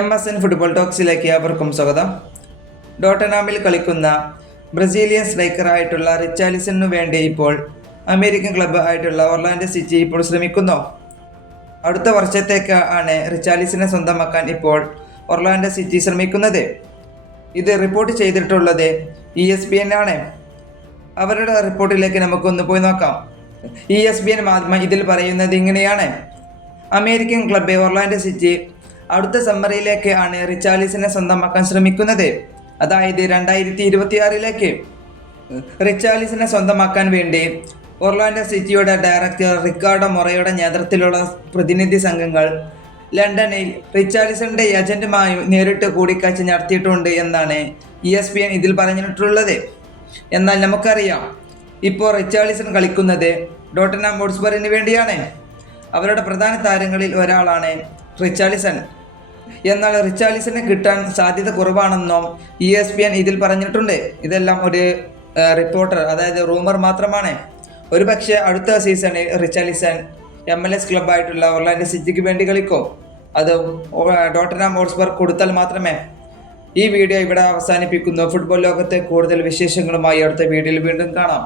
MSN football ടോക്സിലേക്ക് അവർക്കും സ്വാഗതം. ടോട്ടനാമിൽ കളിക്കുന്ന ബ്രസീലിയൻ സ്ട്രൈക്കർ ആയിട്ടുള്ള റിച്ചാർലിസണിനു വേണ്ടി ഇപ്പോൾ അമേരിക്കൻ ക്ലബ്ബ് ആയിട്ടുള്ള ഒർലാൻഡോ സിറ്റി ഇപ്പോൾ ശ്രമിക്കുന്നു. അടുത്ത വർഷത്തേക്ക് ആണ് റിച്ചാർലിസനെ സ്വന്തമാക്കാൻ ഇപ്പോൾ ഒർലാൻഡോ സിറ്റി ശ്രമിക്കുന്നത്. ഇത് റിപ്പോർട്ട് ചെയ്തിട്ടുള്ളത് ESPN ആണ്. അവരുടെ റിപ്പോർട്ടിലേക്ക് നമുക്കൊന്ന് പോയി നോക്കാം. ESPN മാധ്യമം ഇതിൽ പറയുന്നത് ഇങ്ങനെയാണ്: അമേരിക്കൻ ക്ലബ്ബ് ഒർലാൻഡോ സിറ്റി അടുത്ത സമ്മറിലേക്ക് ആണ് റിച്ചാർലിസനെ സ്വന്തമാക്കാൻ ശ്രമിക്കുന്നത്. അതായത് 2026 റിച്ചാർലിസനെ സ്വന്തമാക്കാൻ വേണ്ടി ഒർലാൻഡോ സിറ്റിയുടെ ഡയറക്ടർ റിക്കാർഡോ മൊറയുടെ നേതൃത്വത്തിലുള്ള പ്രതിനിധി സംഘങ്ങൾ ലണ്ടനിൽ റിച്ചാർലിസന്റെ ഏജന്റുമായി നേരിട്ട് കൂടിക്കാഴ്ച നടത്തിയിട്ടുണ്ട് എന്നാണ് ESPN ഇതിൽ പറഞ്ഞിട്ടുള്ളത്. എന്നാൽ നമുക്കറിയാം, ഇപ്പോൾ റിച്ചാർലിസൺ കളിക്കുന്നത് ടോട്ടൻഹാം ഹോട്ട്സ്പറിന് വേണ്ടിയാണ്. അവരുടെ പ്രധാന താരങ്ങളിൽ ഒരാളാണ് റിച്ചാർലിസൺ. എന്നാൽ റിച്ചാർലിസനെ കിട്ടാൻ സാധ്യത കുറവാണെന്നും ESPN ഇതിൽ പറഞ്ഞിട്ടുണ്ട്. ഇതെല്ലാം ഒരു റിപ്പോർട്ടർ, അതായത് റൂമർ മാത്രമാണ്. ഒരു പക്ഷേ അടുത്ത സീസണിൽ റിച്ചാർലിസൺ MLS ക്ലബ്ബായിട്ടുള്ള ഒർലാൻഡോ സിറ്റിക്ക് വേണ്ടി കളിക്കും. അത് ടോട്ടൻഹാം ഹോട്ട്സ്പർ കൊടുത്താൽ മാത്രമേ. ഈ വീഡിയോ ഇവിടെ അവസാനിപ്പിക്കുന്നു. ഫുട്ബോൾ ലോകത്തെ കൂടുതൽ വിശേഷങ്ങളുമായി അടുത്ത വീഡിയോയിൽ വീണ്ടും കാണാം.